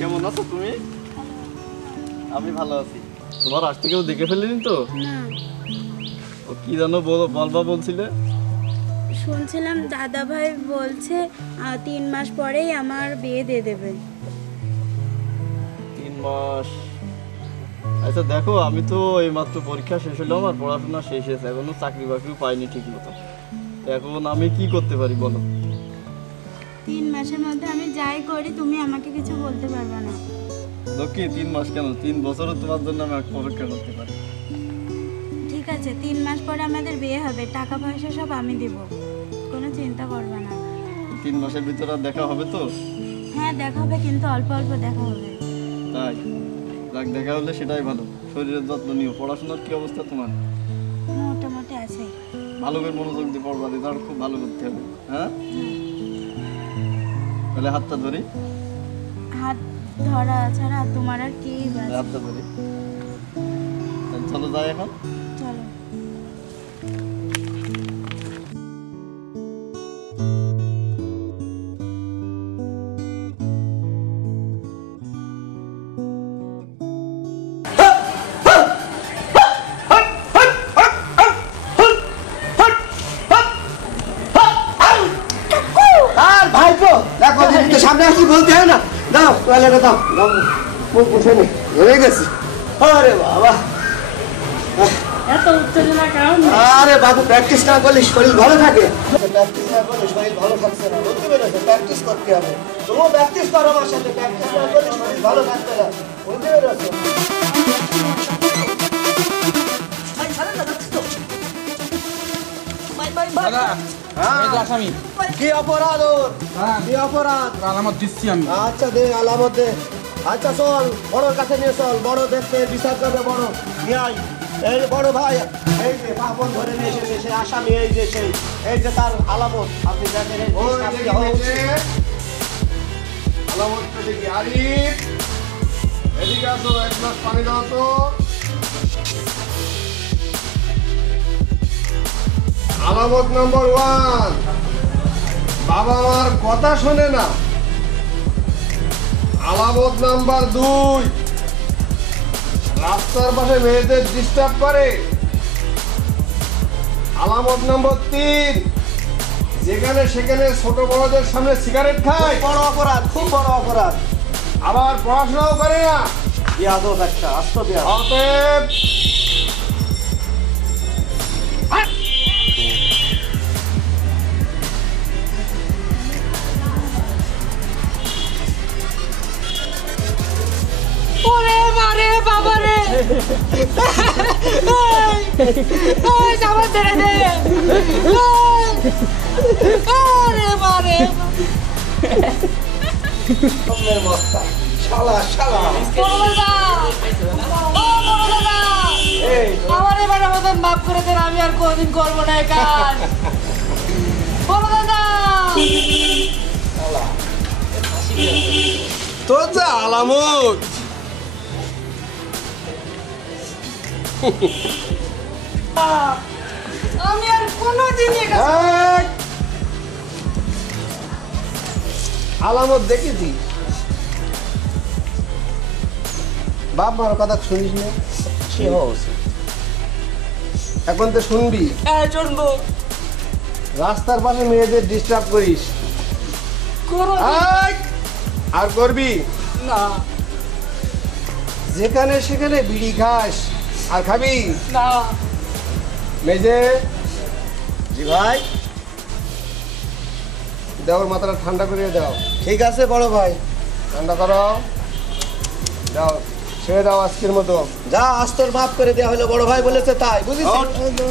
কেমন আছো তুমি? আমি ভালো আছি। তোমার আজ থেকেও দেখে ফেলিনি তো? না। ও কি জানো বলবা বলছিলে? শুনছিলাম দাদা ভাই বলছে 3 মাস পরেই আমার বিয়ে দিয়ে দেবে। 3 মাস? আচ্ছা দেখো, আমি তো এইমাত্র পরীক্ষা শেষ হলো, আমার পড়াশোনা শেষ হয়েছে, এখনো চাকরি বাকরি পাইনি ঠিক মতো। এখন আমি কি করতে পারি বলো? 3 মাসের মধ্যে আমি যাই করি তুমি আমাকে কিছু বলতে পারবে না। লক্ষ্মী, 3 মাস কেন, 3 বছরও তোমার জন্য আমি অপেক্ষা করতে পারি। ঠিক আছে, 3 মাস পরে আমাদের বিয়ে হবে, টাকা পয়সা সব আমি দেব, কোনো চিন্তা করবে না। 3 মাসের ভিতরে দেখা হবে তো? হ্যাঁ দেখা হবে, কিন্তু অল্প অল্প দেখা হবে। তাই? যাক, দেখা হলে সেটাই ভালো। শরীরের যত্ন নিও। পড়াশোনার কি অবস্থা তোমার? মোটামুটি আছে। ভালো করে মনোযোগ দিয়ে পড়বা, রেজাল্ট খুব ভালো করতে হবে। হ্যাঁ, তাহলে হাতটা ধরি। হাত ধরা ছাড়া তোমার আর কি বাকি? হাতটা ধরি। চলো যাই এখন। চলো। সামনে আসি বলতে হয় না? দাও টয়লেটে দাও, মুখ মুছে নে, হয়ে গেছে। আরে বাবা, এত উত্তেজনা কারণ? আরে বাবু, প্র্যাকটিস না করলে শরীর ভালো থাকে। প্র্যাকটিস না করলে শরীর ভালো থাকছে না, বুঝতে পেরেছো? প্র্যাকটিস করতে হবে। তুমিও প্র্যাকটিস করো আমার সাথে, প্র্যাকটিস না করলে শরীর ভালো থাকবে না, বুঝতে পেরেছো? কি অপরাধ ওর? কি অপরাধ? আলামত দিচ্ছি আমি। আচ্ছা দে, আলামত দে। আচ্ছা চল, বড়োর কাছে নিয়ে চল, বড় দেখতে বিচার করবে, বড় নিয়ে আয়। এই বড় ভাই, এই যে পাপন ধরে নিয়ে এসেছে সে আসামি, এই যে সেই, এই যে তার আলামত, আপনি দেখেন। আলামতটা দেখি। আরিফ, এদিকে আসো, এক গ্লাস পানি দাও তো। আলামত নম্বর 1, বাবা মার কথা শোনে না। আলামত নাম্বার 2, রাস্তার পাশে মেয়েদের ডিস্টার্ব করে। আলামত নম্বর 3, যেখানে সেখানে ছোট বড়দের সামনে সিগারেট খায়। বড় অপরাধ, খুব বড় অপরাধ। আবার পড়াশোনাও করে না। বিয়াদব একটা, আস্ত বিয়াদব। অতএব ওরে মারে বাবা রে, ওই জামা ছেড়ে দে, ওরে মারে শালা শালা, আমার এবারে মতন মাফ করে দেন, আমি আর কোনদিন করবো না কাজ। বলো দাদা, তোর যা আলামত। আমি আর কোনদিন আলামত দেখেছি। বাপ মার কথা শুনিস না? সে এখন তো শুনবি। শুনবো। রাস্তার পাশে মেয়েদের ডিস্টার্ব করিস আর করবি না, যেখানে সেখানে বিড়ি খাস আর খাবি না। মেজে জি ভাই, দেওয়ার মাথাটা ঠান্ডা করে দাও। ঠিক আছে বড় ভাই, ঠান্ডা করো, দাও। ছেড়ে দাও আজকের মতো। যা, আজ তোর মাফ করে দেওয়া হলো, বড় ভাই বলেছে তাই, বুঝেছিস?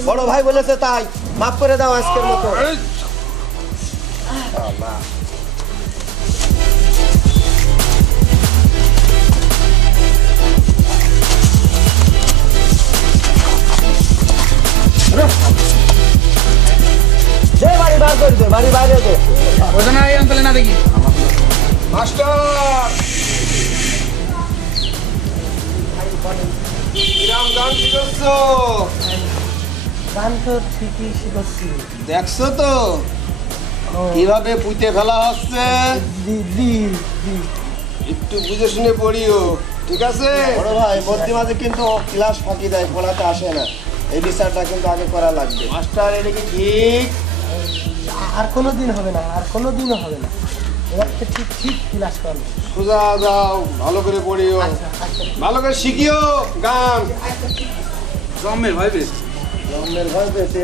বড় ভাই বলেছে তাই, মাফ করে দাও আজকের মতো। আল্লাহ। যে বাড়ি বার করে দে, বাড়ি বাইরে দে। ওজনা এই অঞ্চলে না দেখি। মাস্টার কিরাম গান শিখছ? গান তো ঠিকই শিখছি। দেখছো তো কিভাবে পুঁতে ফেলা হচ্ছে? একটু বুঝে শুনে পড়িও, ঠিক আছে? বড় ভাই মধ্যে মাঝে কিন্তু ক্লাস ফাঁকি দেয়, পড়াতে আসে না, এই বিচারটা কিন্তু আগে করা লাগবে। মাস্টার এটা কি ঠিক? আর কোনো দিন হবে না, আর কোনো দিনও হবে না, এবার ঠিক ঠিক ক্লাস করবে। সোজা যাও, ভালো করে পড়িও, ভালো করে শিখিও গান। জম্মের ভয় বেশ। জন্মের ভয় পেয়েছে।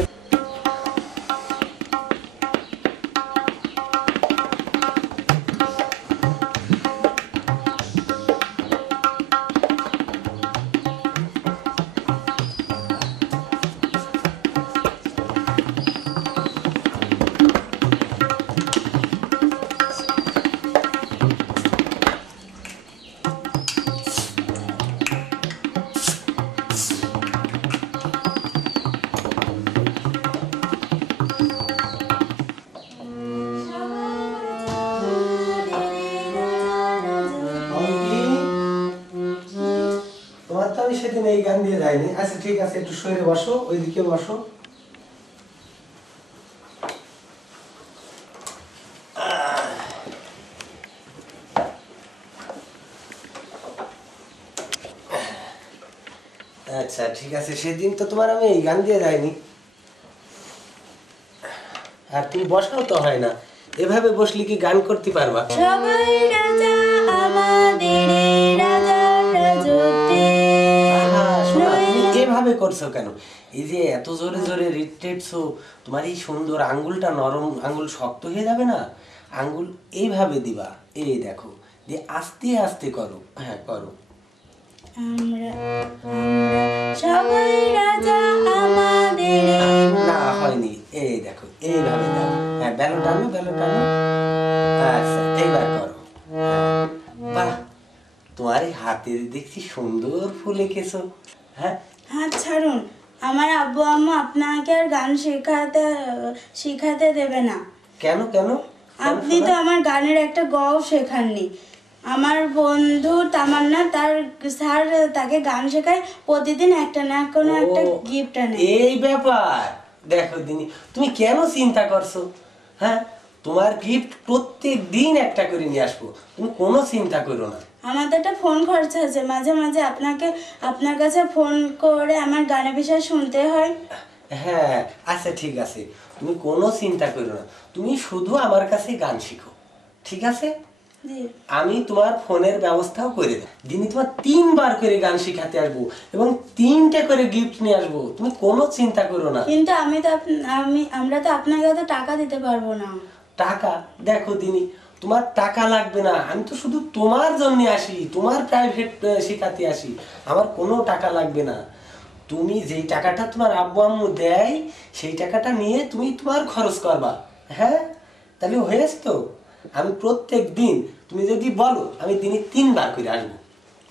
তোমার তো আমি সেদিন এই গান দিয়ে যাইনি। আচ্ছা ঠিক আছে, একটু সরে বসো, ওইদিকে বসো। আচ্ছা ঠিক আছে, সেদিন তো তোমার আমি এই গান দিয়ে যাইনি, আর তুমি বসাও তো হয় না, এভাবে বসলে কি গান করতে পারবা? সবাই রাজা আমাদের রাজা রাজতে। আহা, শোনা, তুমি এভাবে করছো কেন? এই যে এত জোরে জোরে রিটেটছো, তোমার এই সুন্দর আঙ্গুলটা নরম, আঙ্গুল শক্ত হয়ে যাবে না। আঙ্গুল এইভাবে দিবা, এই দেখো, দিয়ে আস্তে আস্তে করো। হ্যাঁ করো। আমরা সবাই রাজা আমাদের। না হয়নি, এই দেখো এইভাবে দাও। হ্যাঁ বেলো টানো, বেলো টানো। আচ্ছা এইবার করো। হ্যাঁ, বাহ, তোমার এই হাতের দেখছি সুন্দর ফুল এঁকেছো। হ্যাঁ হাত ছাড়ুন, আমার আব্বু আম্মু আপনাকে আর গান শেখাতে দেবে না। কেন কেন? আপনি তো আমার গানের একটা গও শেখাননি। আমার বন্ধু তামান্না, তার স্যার তাকে গান শেখায়, প্রতিদিন একটা না কোনো একটা গিফট আনে। এই ব্যাপার, দেখো দিনি তুমি কেন চিন্তা করছো? হ্যাঁ তোমার গিফট প্রত্যেক দিন একটা করে নিয়ে আসবো, তুমি কোনো চিন্তা করো না। আমার তো একটা ফোন খরচা আছে, মাঝে মাঝে আপনার কাছে ফোন করে আমার গানের বিষয়ে শুনতে হয়। হ্যাঁ আচ্ছা ঠিক আছে, তুমি কোনো চিন্তা করো না, তুমি শুধু আমার কাছে গান শিখো, ঠিক আছে? জি। আমি তোমার ফোনের ব্যবস্থাও করে দেব, দিনে তোমার 3 বার করে গান শিখাতে আসবো এবং 3টা করে গিফট নিয়ে আসবো, তুমি কোনো চিন্তা করো না। কিন্তু আমরা তো আপনাকে তো টাকা দিতে পারবো না। টাকা? দেখো দিনি, তোমার টাকা লাগবে না, আমি তো শুধু তোমার জন্য আসি, তোমার প্রাইভেট শেখাতে আসি, আমার কোনো টাকা লাগবে না। তুমি যেই টাকাটা তোমার আব্বু আম্মু দেয় সেই টাকাটা নিয়ে তুমি তোমার খরচ করবা। হ্যাঁ তাহলে হয়েছে তো। আমি প্রত্যেক দিন তুমি যদি বলো, আমি দিনে 3 বার করে আসবো,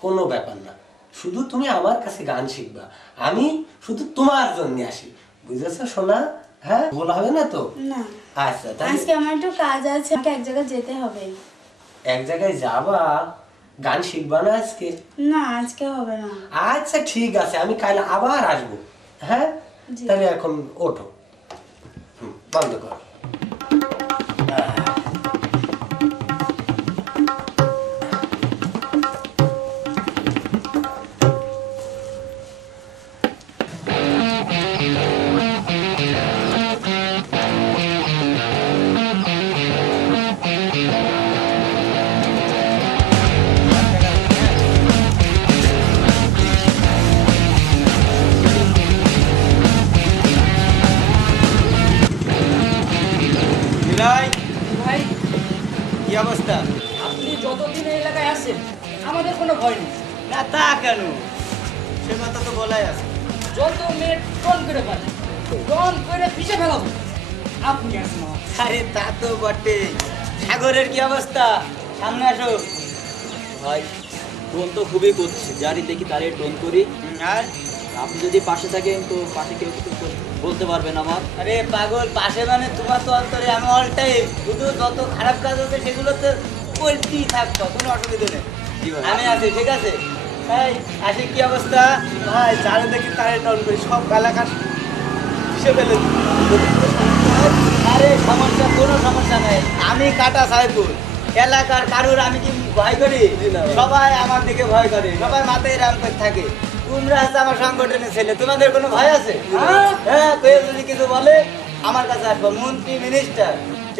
কোনো ব্যাপার না। শুধু তুমি আমার কাছে গান শিখবা, আমি শুধু তোমার জন্য আসি, বুঝেছো সোনা? হ্যাঁ বলা হবে না তো? না। আচ্ছা তাহলে আজকে আমার একটু কাজ আছে, আমাকে এক জায়গায় যেতে হবে। এক জায়গায় যাবা, গান শিখবা না আজকে? না আজকে হবে না। আচ্ছা ঠিক আছে, আমি কাল আবার আসবো। হ্যাঁ জি। তাহলে এখন ওঠো, বন্ধ করো। ভাই কি অবস্থা? আপনি যতদিন এই এলাকায় আছেন আমাদের কোনো ভয় নেই। না তা কেন, সে কথা তো বলাই আছে। যত মেয়ে টন করে পারে টন করে পিছে ফেলাবো। আপনি আসেন আমার। আরে তা তো বটে। সাগরের কি অবস্থা? সামনে আসো। ভাই টোন তো খুবই করছে, যারই দেখি তারই টোন করি। আর আপনি যদি পাশে থাকেন তো পাশে কেউ কিছু বলতে পারবেন আমার। আরে পাগল, পাশে মানে তোমার তো অন্তরে আমি অল টাইম, শুধু যত খারাপ কাজ আছে সেগুলো তো করতেই থাকবো, কোনো অসুবিধা নেই। আমি আছি, ঠিক আছে? এই আসে কি অবস্থা? ভাই যারে দেখি তারে টন করি, সব এলাকার হিসেবে আরে সমস্যা, কোনো সমস্যা নাই। আমি কাটা সাইফুল, এলাকার কারুর আমি কি ভয় করি? সবাই আমার দিকে ভয় করে, সবাই মাথায় রাম করে থাকে। তোমরা হচ্ছে আমার সংগঠনের ছেলে, তোমাদের কোনো ভয় আছে? হ্যাঁ, কেউ যদি কিছু বলে আমার কাছে আসবো। মন্ত্রী, মিনিস্টার,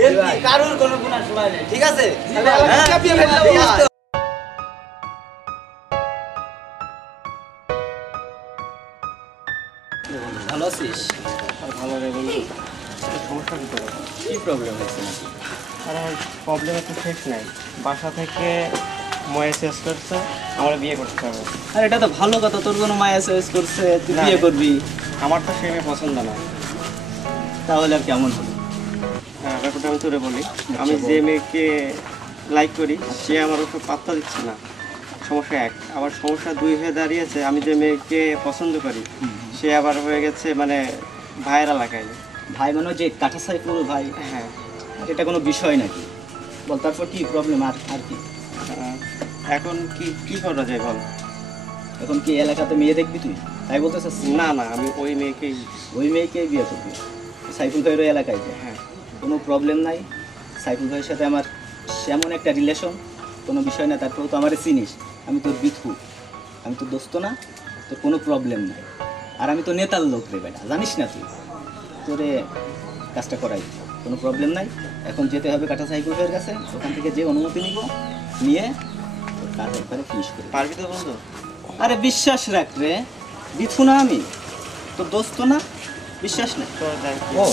এমপি, কারুর কোনো গুণার সময় নেই, ঠিক আছে? হ্যাঁ, ঠিক আছে তো? ভালো আছিস? ভালো রে বন্ধু, সমস্যা ভিতরে কি প্রবলেম হয়েছে নাকি? আর প্রবলেমের তো শেষ নাই। বাসা থেকে ময়ে শেষ করছে, আমরা বিয়ে করতে হবে। আর এটা তো ভালো কথা, তোর কোনো মায়া চয়েস করছে, তুই না। বিয়ে করবি। আমার তো সে মেয়ে পছন্দ না। তাহলে আর কেমন হবে? হ্যাঁ, ব্যাপারটা আমি তোরে বলি, আমি যে মেয়েকে লাইক করি সে আমার ওকে পাত্তা দিচ্ছে না। সমস্যা এক। আবার সমস্যা দুই হয়ে দাঁড়িয়েছে, আমি যে মেয়েকে পছন্দ করি সে আবার হয়ে গেছে মানে ভাইয়ের এলাকায়। ভাই মানে যে কাটা সাইফুল ভাই, হ্যাঁ, এটা কোনো বিষয় নাকি? বল তারপর কি প্রবলেম? আর আর কি এখন কি কি করা যায় বল? এখন কি এলাকাতে মেয়ে দেখবি তুই, তাই বলতে চাচ্ছিস? না না, আমি ওই মেয়েকেই। ওই মেয়েকেই বিয়ে করবি? সাইফুল ভাইয়ের ওই এলাকায় যে? হ্যাঁ, কোনো প্রবলেম নাই। সাইফুল ভাইয়ের সাথে আমার সেমন একটা রিলেশন, কোনো বিষয় না। তারপরেও তো আমার চিনিস, আমি তোর বিথু, আমি তোর দোস্ত না, তোর কোনো প্রবলেম নাই। আর আমি তো নেতার লোক রে বেটা, জানিস না তুই? তোরে কাজটা করাই, কোনো প্রবলেম নাই। এখন যেতে হবে কাটা সাইফুল ভাইয়ের কাছে, ওখান থেকে যে অনুমতি নিব, নিয়ে তোর কাজ একবারে ফিনিশ করে। পারবি তো বন্ধু? আরে বিশ্বাস রাখ রে, বিথু না আমি, তোর দোস্ত না, বিশ্বাস না? তোর দেখ ও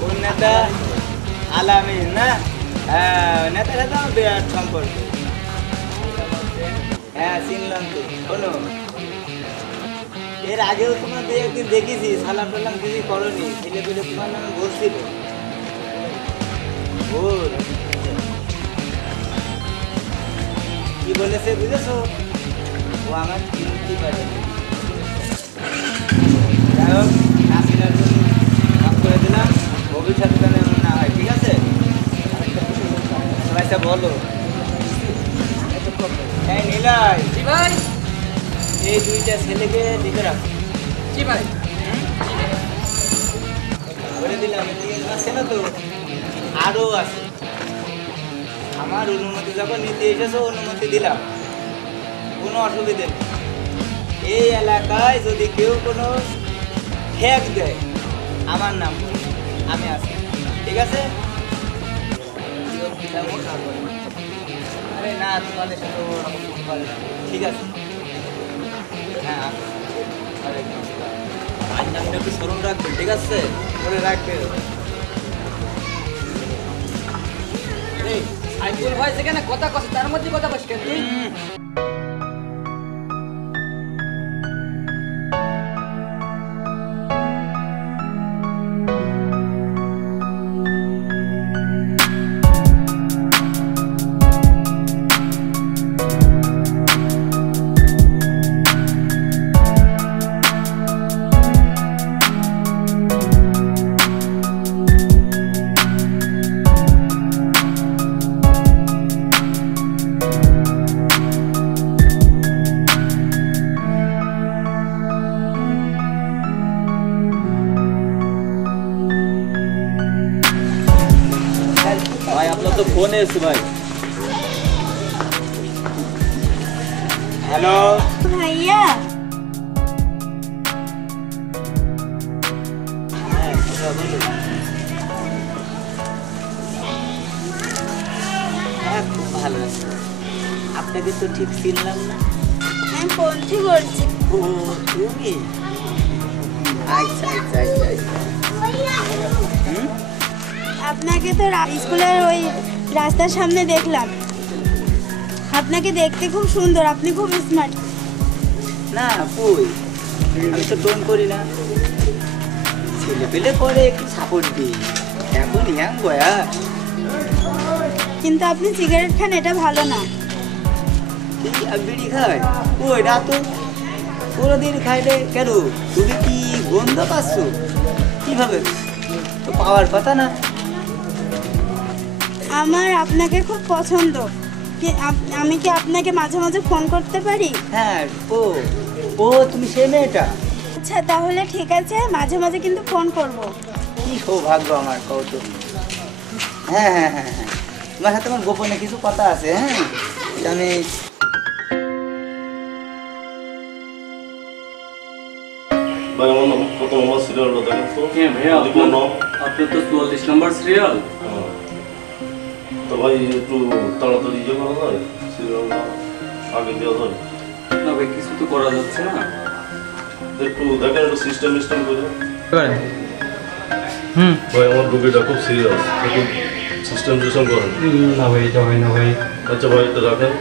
কোন নেতা? আলামিন না? হ্যাঁ, নেতার সাথে আমার বিরাট সম্পর্ক। হ্যাঁ, চিনলাম তো। শোনো, এর আগেও তোমার দুই একদিন দেখেছি, সালাম টালাম কিছু করনি, ছেলে পেলে তোমার নামে বলছিল। ভুল। কি বলেছে বুঝেছো? ও আমার চিনতে পারে। যাই হোক, নাসিরার জন্য মাফ করে দিলাম, ভবিষ্যতে যেন এমন না হয়, ঠিক আছে? সবাইটা বলো। হ্যাঁ নিলয়, জি ভাই। এই দুইটা ছেলেকে লিখে রাখো। জি ভাই। বলে দিলাম, আছে না তো? আরও আছে। আমার অনুমতি যখন নিতে এসেছো, অনুমতি দিলাম, কোনো অসুবিধে নেই। এই এলাকায় যদি কেউ কোনো ফ্যাক দেয়, আমার নাম বলে, আমি আছি, ঠিক আছে? আরে না, তোমাদের সাথে ওরকম কিছু করে না, ঠিক আছে? হ্যাঁ, আর নামটা একটু স্মরণ রাখবেন, ঠিক আছে? মনে রাখবে। সাইফুল ভাই যেখানে কথা কছে তার মধ্যে কথা কস কেন তুই? ভাই আপনার তো ফোন এসেছে ভাই। হ্যালো, ভাইয়া, হ্যাঁ খুব ভালো আছে। আপনাকে তো ঠিক চিনলাম না। আমি পন্থী বলছি। ও তুমি? আচ্ছা আচ্ছা আচ্ছা আচ্ছা। আপনাকে তো স্কুলের ওই রাস্তার সামনে দেখলাম। আপনাকে দেখতে খুব সুন্দর, আপনি খুব স্মার্ট। না কই, আমি তো টোন করি না, ছেলে পেলে করে একটু সাপোর্ট দিই, এখন ইয়াং বয়া। কিন্তু আপনি সিগারেট খান, এটা ভালো না। বিড়ি খায় ওই না তো, কোনোদিন খাইলে কেন? তুমি কি গন্ধ পাচ্ছ? কিভাবে তো পাওয়ার কথা না। আমার আপনাকে খুব পছন্দ। আমি কি আপনাকে মাঝে মাঝে ফোন করতে পারি? হ্যাঁ ও ও তুমি সেই মেয়েটা? আচ্ছা তাহলে ঠিক আছে, মাঝে মাঝে কিন্তু ফোন করব। কি সৌভাগ্য আমার, কও তো। হ্যাঁ হ্যাঁ হ্যাঁ হ্যাঁ, তোমার সাথে আমার গোপনে কিছু কথা আছে। হ্যাঁ আমি ভাই আমার কত নম্বর সিরিয়ালটা দেখেন তো? হ্যাঁ ভাইয়া, আপনার তো 44 নম্বর সিরিয়াল। তো ভাই একটু তাড়াতাড়ি ইয়ে করা যায়, সিরিয়ালটা আগে দেওয়া যায়? না ভাই, কিছু তো করা যাচ্ছে না। একটু দেখেন, একটু সিস্টেম করে। হুম। ভাই আমার রোগীটা খুব সিরিয়াস, একটু সিস্টেম করেন। না ভাই, এটা হয় না ভাই। আচ্ছা ভাই, এটা রাখেন,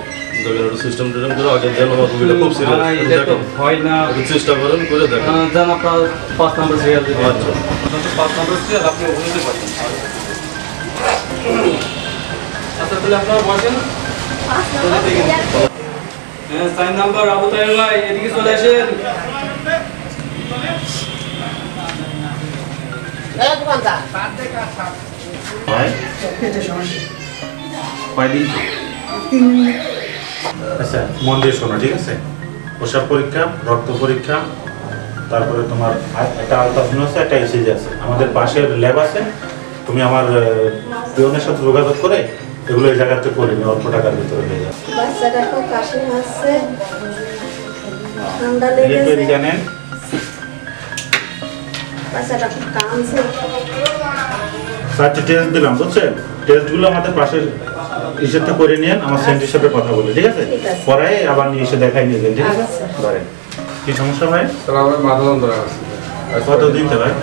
দেখেন একটু সিস্টেম করে আগে দেন। আমার রোগীটা খুব সিরিয়াস, এটা তো হয় না। একটু চেষ্টা করেন, করে দেখেন। জান আপনার 5 নম্বর সিরিয়াল দিতে। আচ্ছা। আপনার তো 5 নম্বর সিরিয়াল, আপনি বলতে পারেন। আচ্ছা তাহলে আপনারা বসেন। হ্যাঁ, সাইন নাম্বার আবু তাহের ভাই, এদিকে চলে আসেন। ভাই কয়দিন? আচ্ছা মন দিয়ে শোনো, ঠিক আছে? পোশাক পরীক্ষা, রক্ত পরীক্ষা, তারপরে তোমার একটা আলট্রাসাউন্ড আছে, একটা ইসিজি আছে। আমাদের পাশের ল্যাব আছে, তুমি আমার পিয়নের সাথে যোগাযোগ করে এগুলো এই জায়গাতে করে নিও, অল্প টাকার ভিতরে হয়ে যাবে। বাচ্চাটা খুব কাশি হচ্ছে, ঠান্ডা লেগেছে, জানেন বাচ্চাটা খুব কাঁদছে। 4টি টেস্ট দিলাম, বুঝছেন? টেস্টগুলো আমাদের পাশের হিসেবটা করে নিন, আমার সেন্টের সাথে কথা বলে, ঠিক আছে? পরে আবার নিয়ে এসে দেখাই নিয়ে যান, ঠিক আছে? ধরেন কি সমস্যা ভাই? তাহলে আমার মাথা যন্ত্রণা আছে। কতদিন তো ভাই?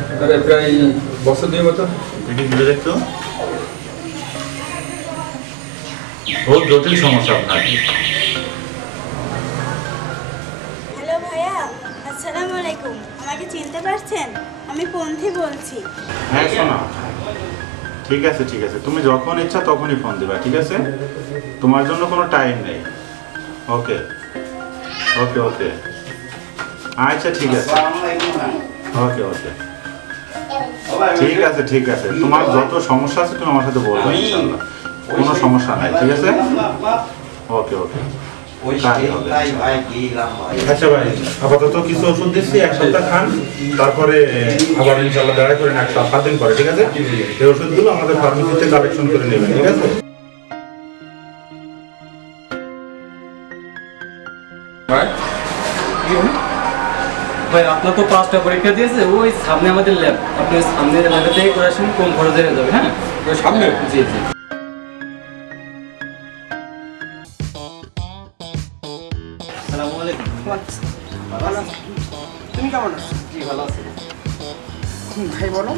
প্রায় বছর 2 মতো। এটি ঘুরে দেখতো, বহুত জটিল সমস্যা আপনার। হ্যালো ভাইয়া, আসসালামু আলাইকুম। আমাকে চিনতে পারছেন? আমি পন্থী বলছি। হ্যাঁ শোনা, ঠিক আছে ঠিক আছে, তুমি যখন ইচ্ছা তখনই ফোন দিবা, ঠিক আছে? তোমার জন্য কোনো টাইম নেই। ওকে ওকে ওকে, আচ্ছা ঠিক আছে, ওকে ওকে, ঠিক আছে ঠিক আছে। তোমার যত সমস্যা আছে তুমি আমার সাথে বলবে, ইনশাআল্লাহ কোনো সমস্যা নাই, ঠিক আছে? ওকে ওকে, কাজই হবে। আচ্ছা ভাই, আপাতত কিছু ওষুধ দিচ্ছি, 1 সপ্তাহ খান, তারপরে আবার ইনশাআল্লাহ দেখা করেন 7 দিন পরে, ঠিক আছে? এই ওষুধগুলো আমাদের ফার্মেসিতে কালেকশন করে নেবেন, ঠিক আছে? ভাই আপনার তো 5টা পরীক্ষা দিয়েছে, ওই সামনে আমাদের ল্যাব, আপনি ওই সামনে ল্যাবে থেকে করে আসেন, কম খরচে হয়ে যাবে। হ্যাঁ ওই সামনে, জি জি। আসসালামু আলাইকুম। তুমি কেমন আছো? জি ভালো আছি। ভাই বলো।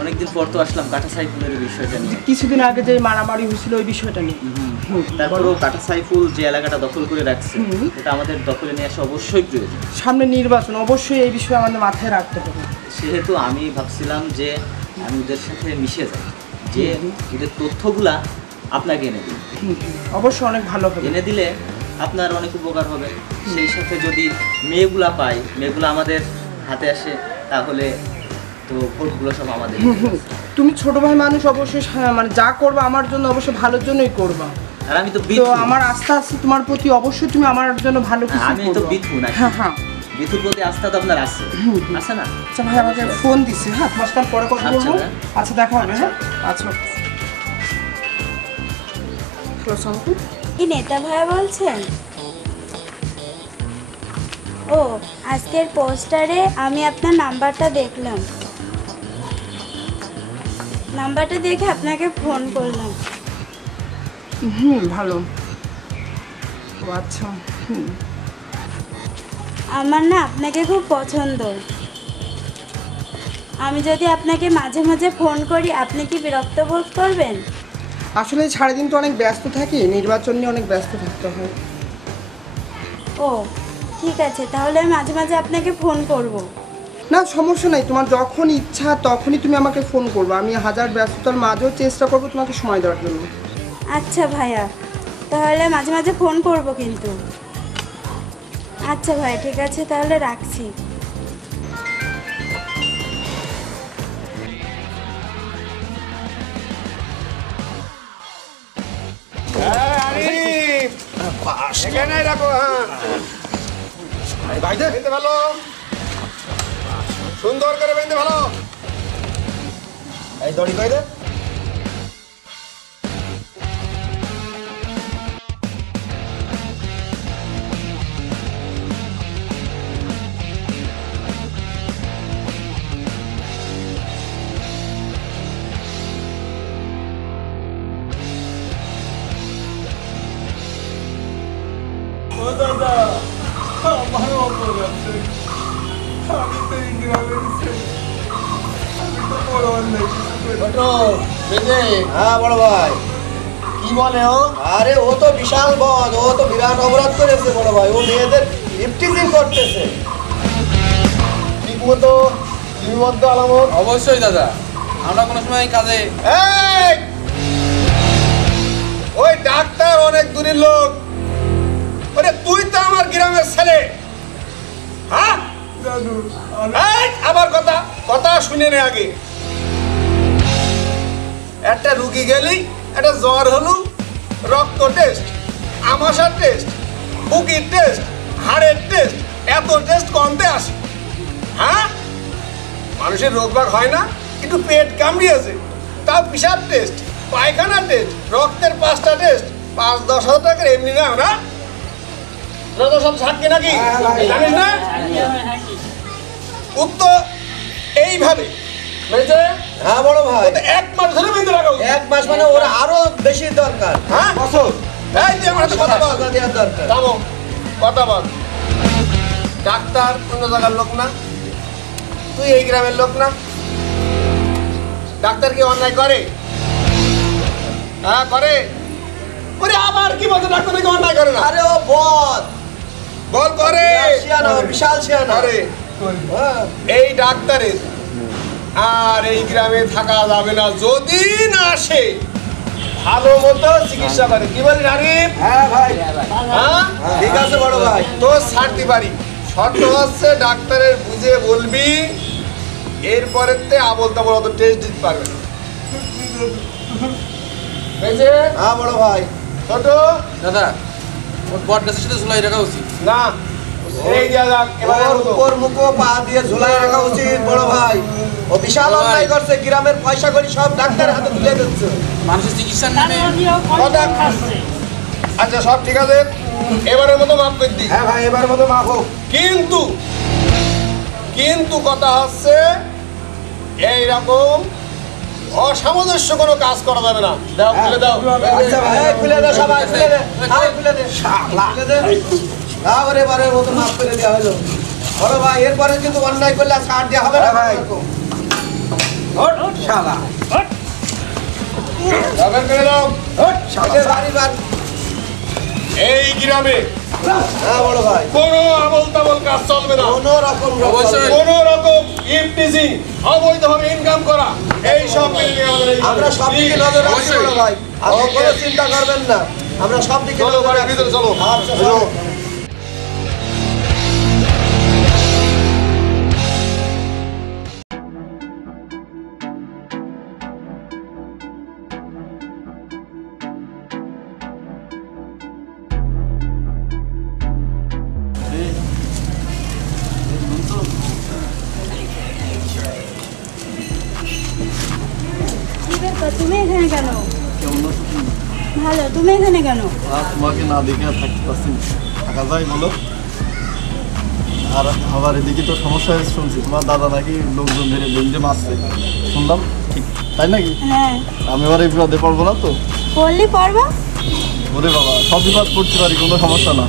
অনেকদিন পর তো আসলাম কাটা সাইফুলের বিষয়টা নিয়ে। কিছুদিন আগে যে মারামারি হয়েছিল ওই বিষয়টা নিয়ে। তারপরও কাটা সাইফুল যে এলাকাটা দখল করে রাখছে, এটা আমাদের দখলে নিয়ে আসা অবশ্যই প্রয়োজন। সামনে নির্বাচন, অবশ্যই এই বিষয়ে আমাদের মাথায় রাখতে হবে। সেহেতু আমি ভাবছিলাম যে আমি ওদের সাথে মিশে যাই, যে ওদের তথ্যগুলা আপনাকে এনে দিই। অবশ্যই অনেক ভালো হবে। এনে দিলে আপনার অনেক উপকার হবে। সেই সাথে যদি মেয়েগুলা পাই, মেয়েগুলো আমাদের হাতে আসে, তাহলে তো ভোটগুলো সব আমাদের। তুমি ছোট ভাই মানুষ, অবশ্যই মানে যা করবা আমার জন্য অবশ্যই ভালোর জন্যই করবা। আর আমি তো তো বিথু। আমার আস্থা আছে তোমার প্রতি, অবশ্যই তুমি আমার জন্য ভালো কিছু আমি তো করবা। বিথু না। হ্যাঁ হ্যাঁ। বিথুর প্রতি আস্থা তো আপনার আছে, আছে না? আচ্ছা ভাই আমাকে ফোন দিছে, হ্যাঁ 5 মিনিট পরে কথা বলবো। আচ্ছা, আচ্ছা দেখা হবে। হ্যাঁ আচ্ছা। কি নেতা ভাইয়া বলছেন? ও আজকের পোস্টারে আমি আপনার নাম্বারটা দেখলাম, নাম্বারটা দেখে আপনাকে ফোন করলাম। ভালো। ও আচ্ছা। আমার না আপনাকে খুব পছন্দ। আমি যদি আপনাকে মাঝে মাঝে ফোন করি আপনি কি বিরক্ত বোধ করবেন? আসলে সারাদিন তো অনেক ব্যস্ত থাকি, নির্বাচন নিয়ে অনেক ব্যস্ত থাকতে হয়। ও ঠিক আছে, তাহলে আমি মাঝে মাঝে আপনাকে ফোন করব। না সমস্যা নাই, তোমার যখন ইচ্ছা তখনই তুমি আমাকে ফোন করবে। আমি হাজার ব্যস্ততার মাঝেও চেষ্টা করবো তোমাকে সময় দেওয়ার জন্য। আচ্ছা ভাইয়া, তাহলে মাঝে মাঝে ফোন করব কিন্তু। আচ্ছা ভাইয়া ঠিক আছে, তাহলে রাখছি। এখানে রাখো। হ্যাঁ বেঁধে ভালো, সুন্দর করে বেঁধে ভালো। এই দড়ি কই দে। হ্যাঁ বড় ভাই, কি বলে ও? আরে ও তো বিশাল বদ, ও তো বিরাট অপরাধ করেছে বড় ভাই। ও মেয়েদের ইফটিজিং করতেছে। ঠিক মতো নিবদ্ধ আলামত। অবশ্যই দাদা, আমরা কোনো সময় কাজে এই! ওই ডাক্তার অনেক দূরের লোক। ওরে তুই তো আমার গ্রামের ছেলে। হ্যাঁ এই, আমার কথা শুনে নে আগে। একটা রুগী গেলি, একটা জ্বর হলো, রক্ত টেস্ট, আমাশার টেস্ট, বুকের টেস্ট, হাড়ের টেস্ট, এত টেস্ট কমতে আসে। হ্যাঁ মানুষের রোগবাগ হয় না, একটু পেট কামড়িয়েছে, তাও পিসাব টেস্ট, পায়খানা টেস্ট, রক্তের 5টা টেস্ট, 5-10 হাজার টাকার এমনি না না? তোরা তো সব ঝাঁকি নাকি জানিস না? উত্তর এইভাবে বুঝেছে? হ্যাঁ বড় ভাই, 1 মাস ধরে বেঁধে রাখা উচিত। 1 মাস মানে ওরা আরো বেশি দরকার। হ্যাঁ বছর এই যে আমার হাতে কথা বল, টাকা দেওয়ার দরকার। থামো, কথা বল। ডাক্তার অন্য জায়গার লোক না, তুই এই গ্রামের লোক না। ডাক্তার কি অন্যায় করে? হ্যাঁ করে। ওরে আবার কি বলছে ডাক্তার নাকি অন্যায় করে না? আরে ও বদ, বল করে। শিয়ানা, বিশাল শিয়ানা। আরে হ্যাঁ এই ডাক্তারের আর এই গ্রামে থাকা যাবে না যদি না সে ভালো মতো চিকিৎসা করে। কি বলি আরিফ? হ্যাঁ ভাই, হ্যাঁ ঠিক আছে বড় ভাই। তো ছাড়তে পারি, শর্ত হচ্ছে ডাক্তারের বুঝে বলবি, এরপরেতে আবল তাবল অত টেস্ট দিতে পারবে না। বুঝেছে? হ্যাঁ বড় ভাই। ছোট দাদা ওর বট গাছের সাথে ঝুলাই রাখা উচিত। না এই যা যাক এবারে ওর উপর মুখো পা দিয়ে ঝুলাই রাখা উচিত বড় ভাই। ও বিশাল অন্যায় করছে, গ্রামের পয়সা করি সব ডাক্তারের হাতে তুলে দিচ্ছে। মানুষের চিকিৎসার নামে কথা আচ্ছা সব ঠিক আছে, এবারের মতো মাফ করে দিই। হ্যাঁ ভাই, এবারের মতো মাফ হোক। কিন্তু কথা হচ্ছে এইরকম অসামঞ্জস্য কোনো কাজ করা যাবে না। দাও খুলে দাও। আচ্ছা ভাই, খুলে দে সবাই, খুলে দে। হ্যাঁ খুলে দে, খুলে দে। তারপরে এবারের মতো মাফ করে দেওয়া হলো। বড় ভাই, এরপরে কিন্তু অন্যায় করলে আর কাট দেওয়া হবে না ভাই। শালা রাবার করে দাও। বাড়ি বার। এই গ্রামে হ্যাঁ বড় ভাই, কোনো আবল তাবল কাজ চলবে না। কোনো রকম অবশ্যই। কোনো রকম ইফটিজিং, অবৈধভাবে ইনকাম করা, এই সব মেনে নিয়ে আমাদের এই আমরা সব দিকে নজর রাখছি বড় ভাই। আপনি কোনো চিন্তা করবেন না, আমরা সব দিকে চলো নজর বাড়ির রাখছি। ভিতরে চলো। আচ্ছা চলো। কি ব্যাপার, তুমি এখানে কেন? ভালো, তুমি এখানে কেন? তোমাকে না দেখে আর থাকতে পারছি না। থাকা যায় বলো? আর আবার এদিকে তো সমস্যা হয়েছে শুনছি, তোমার দাদা নাকি লোকজন ধরে বেঁধে মারছে শুনলাম, ঠিক তাই নাকি? হ্যাঁ। আমি এবার এই বিপদে পড়বো না তো? বললি পারবা? ওরে বাবা, সব বিপদ পড়তে পারি, কোনো সমস্যা না,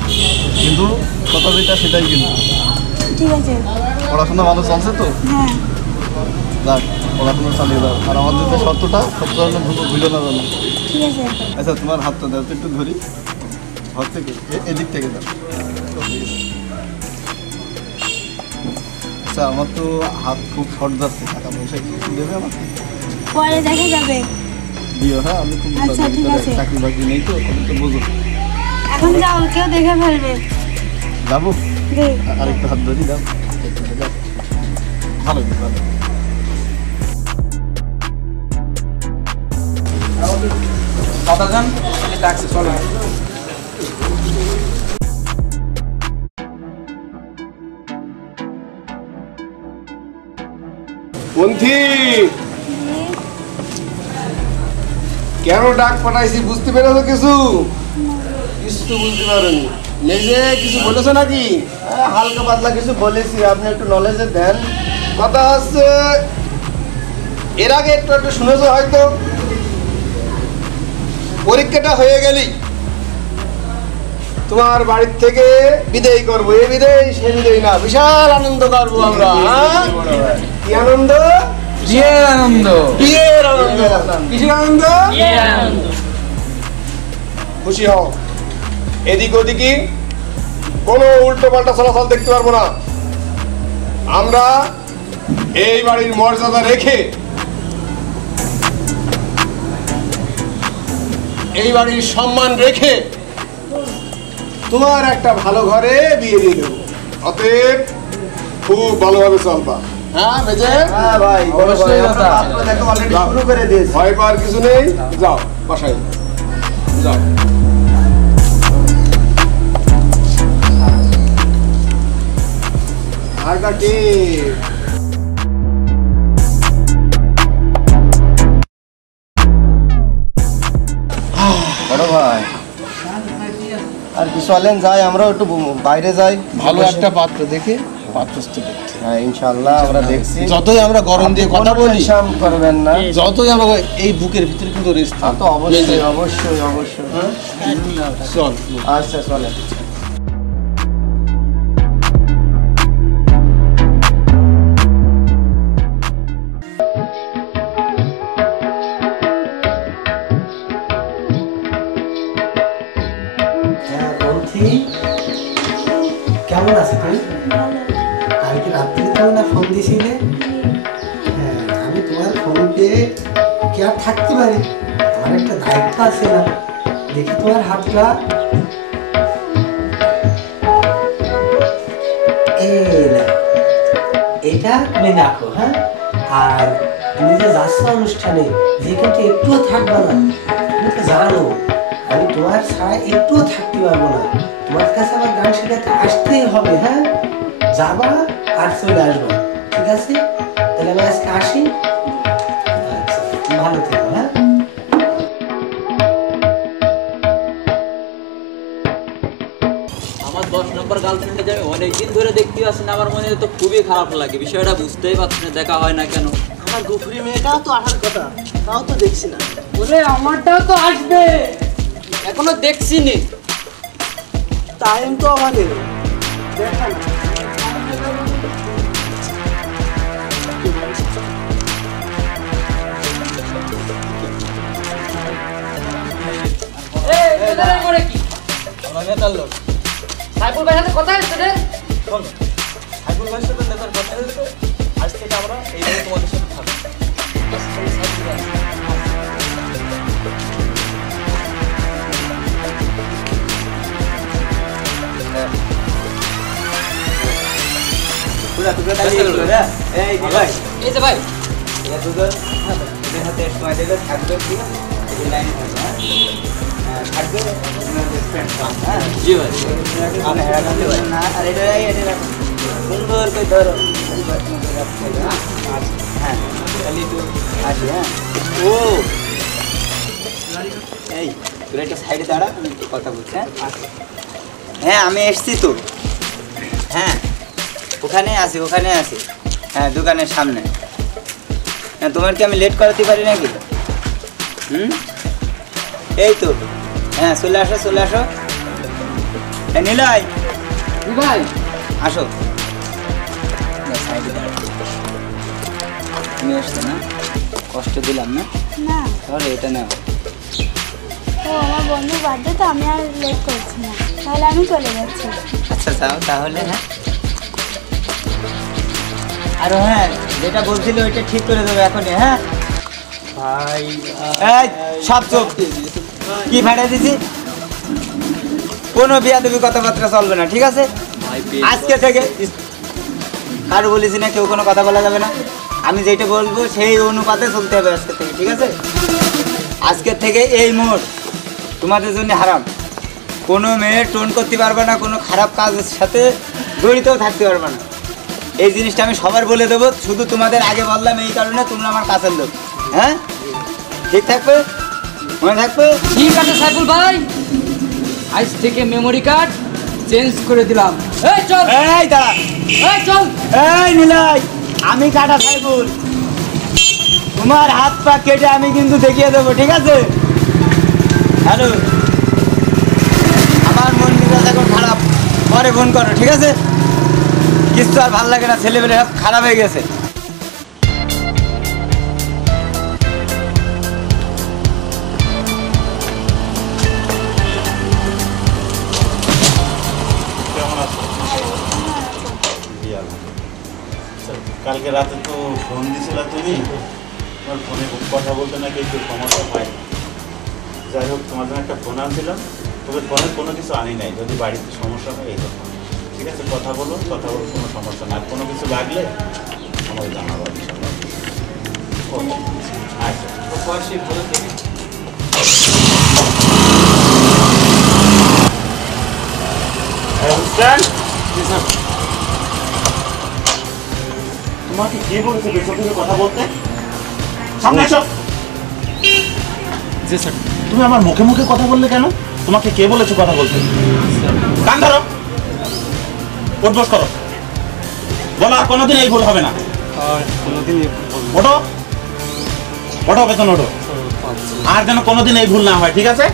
কিন্তু কথা যেটা সেটাই কিন্তু ঠিক আছে। পড়াশোনা ভালো চলছে তো? হ্যাঁ। যাক, পড়াশোনা চালিয়ে দাও। আর আমাদের যে সত্যটা ভুলে না জানো। ঠিক আছে। আচ্ছা তোমার হাতটা দাও তো একটু ধরি। হাত থেকে এদিক থেকে দাও। আচ্ছা আমার তো হাত খুব শর্ট যাচ্ছে, টাকা পয়সা কিছু দেবে আমাকে? পরে দেখা যাবে। দিও, হ্যাঁ। আমি খুব আচ্ছা, ঠিক আছে। চাকরি বাকরি নেই তো, তুমি তো বোঝো। এখন যাও, কেউ দেখে ফেলবে। যাবো? দে। আরেকটু হাত ধরি, দাও। ভালো ভালো। দাদাজান ট্যাক্সি চলে। পন্থী, কেন ডাক পাঠাইছি বুঝতে পেরেছো কিছু? কিছু তো বুঝতে পারেনি। নিজে কিছু বলেছো নাকি? হালকা পাতলা কিছু বলেছি, আপনি একটু নলেজে দেন। কথা হচ্ছে এর আগে একটু একটু শুনেছো হয়তো, পরীক্ষাটা হয়ে গেলি তোমার বাড়ির থেকে বিদায় করবো। এ বিদায় সে বিদায় না, বিশাল আনন্দ করবো আমরা। কি আনন্দ? বিয়ের আনন্দ। বিয়ের আনন্দ। কিসের আনন্দ? খুশি হও। এদিক ওদিকে কোনো উল্টো পাল্টা চলাচল দেখতে পারবো না। আমরা এই বাড়ির মর্যাদা রেখে, এই বাড়ির সম্মান রেখে তোমার একটা ভালো ঘরে বিয়ে দিয়ে দেবো। অতএব খুব ভালোভাবে চলবা। হ্যাঁ মেজে? হ্যাঁ ভাই, অবশ্যই দাদা। অলরেডি শুরু করে দিয়েছি। ভয় পাওয়ার কিছু নেই, যাও বাসায় যাও। আর কাটি বড় ভাই, আর কি চলেন যাই, আমরাও একটু বাইরে যাই। ভালো একটা পাত্র দেখে পাত্রস্থ করতে। হ্যাঁ ইনশাআল্লাহ আমরা দেখছি। যতই আমরা গরম দিয়ে কথা বলি, টেনশন করবেন না। যতই আমরা এই বুকের ভিতরে কিন্তু রেস্ট। তো অবশ্যই অবশ্যই অবশ্যই। চল। আচ্ছা চলেন। কেমন আছে তুই? কালকে রাত্রি তুমি না ফোন দিছিলে? হ্যাঁ, আমি তোমার ফোন পেয়ে কি আর থাকতে পারি? আমার একটা দায়িত্ব আছে না? দেখি তোমার হাতটা। এটা তুমি রাখো, হ্যাঁ? আর তুমি যে যাচ্ছ অনুষ্ঠানে, যেখানে একটুও থাকবে না, তুমি তো জানো আমি তোমার ছাড়া একটুও থাকতে পারবো না। তোমার কাছে আমার গান শেখাতে আসতেই হবে, হ্যাঁ? যাবা আর চলে আসবা, ঠিক আছে? তাহলে আমি আজকে আসি। আচ্ছা, ভালো থেকো, হ্যাঁ? আমার 10 নম্বর গার্লফ্রেন্ডে যাবে অনেকদিন ধরে দেখতে পাচ্ছি না, আমার মনে তো খুবই খারাপ লাগে। বিষয়টা বুঝতেই পারছি না, দেখা হয় না কেন। আমার গুফরি মেয়েটাও তো আসার কথা, তাও তো দেখছি না। ওরে আমারটাও তো আসবে, এখনো দেখছি নি। টাইম তো আমাদের দেখা না। এই তোদের করে কি? আমরা নেতার লোক। সাইফুল ভাইয়ের সাথে কথা হচ্ছে রে? শোন, সাইফুল ভাইয়ের সাথে নেতার কথা হয়েছে, আজ থেকে আমরা এইভাবে তোমাদের সাথে থাকবো। এই ভাই, এই যে ভাই, এরা দুজন এদের হাতে সময় দেবে, থাকবে, ঠিক আছে? এই লাইনে থাকবে, হ্যাঁ? থাকবে, আপনার best friend, হ্যাঁ? জি ভাই। আপনি হেরা করতে পারেন না, আর এটা রাখুন। সুন্দর করে ধরো। হ্যাঁ, খালি একটু আসি, হ্যাঁ? ও এই তোরা একটা সাইডে দাঁড়া, আমি একটু কথা বলছি, হ্যাঁ? হ্যাঁ আমি এসছি তো, হ্যাঁ ওখানে আছি, ওখানে আছি, হ্যাঁ দোকানের সামনে। হ্যাঁ তোমার কি আমি লেট করাতে পারি নাকি? এই তো, হ্যাঁ চলে আসো চলে আসো। হ্যাঁ নিলয় ভাই আসো। সাইডে দাঁড়াও। তুমি আসছো না, কষ্ট দিলাম না, না তাহলে এটা নাও। ও আমার বন্ধুর বার্থডে তো আমি আর লেট করছি না, তাহলে আমি চলে যাচ্ছি। আচ্ছা যাও তাহলে। হ্যাঁ আর হ্যাঁ যেটা বলছিল ওইটা ঠিক করে দেবো এখনই। হ্যাঁ ভাই এই সব চোখ কি ফাটিয়ে দিছি, কোনো বিয়াদবি কথাবার্তা চলবে না, ঠিক আছে? আজকে থেকে কারো বলেছি না কেউ কোনো কথা বলা যাবে না, আমি যেটা বলবো সেই অনুপাতে চলতে হবে আজকে থেকে, ঠিক আছে? আজকের থেকে এই মোড় তোমাদের জন্য হারাম, কোনো মেয়ে টোন করতে পারবে না, কোনো খারাপ কাজের সাথে জড়িতও থাকতে পারবে না, এই জিনিসটা আমি সবার বলে দেবো। শুধু তোমাদের আগে বললাম এই কারণে তোমরা আমার কাছের লোক। হ্যাঁ ঠিক থাকবে, মনে থাকবে? ঠিক আছে সাইফুল ভাই, আজ থেকে মেমোরি কার্ড চেঞ্জ করে দিলাম। এই চল, এই দাঁড়া, এই চল। এই নিলাই, আমি কাটা সাইফুল, তোমার হাত পা কেটে আমি কিন্তু দেখিয়ে দেবো, ঠিক আছে? হ্যালো, আমার মন মেজাজ এখন খারাপ, পরে ফোন করো, ঠিক আছে? কিছু আর ভালো লাগে না, ছেলেবেলে সব খারাপ হয়ে গেছে। কেমন আছো? জি, আলহামদুলিল্লাহ। কালকে রাতে তো ফোন দিয়েছিল তুমি, তোমার ফোনে কথা বলতে নাকি একটু সমস্যা হয়। যাই হোক, তোমার জন্য একটা ফোন আনছিলাম, তবে ফোনে কোনো কিছু আনি নাই, যদি বাড়িতে সমস্যা হয় এই কথা। ঠিক আছে, কথা বলো, কোনো সমস্যা না, কোনো কিছু লাগলে আমাকে জানাবো ইনশাআল্লাহ। ওকে, আচ্ছা। ভালো থেকে তোমাকে কে বলেছে বেশি থেকে কথা বলতে? সামনে এসো। জি স্যার। তুমি আমার মুখে মুখে কথা বললে কেন? তোমাকে কে বলেছে কথা বলতে? কান ধরো, উঠবস করো, বলো আর কোনোদিন এই ভুল হবে না। ওঠো ওঠো, বেতন ওঠো, আর যেন কোনোদিন এই ভুল না হয়, ঠিক আছে?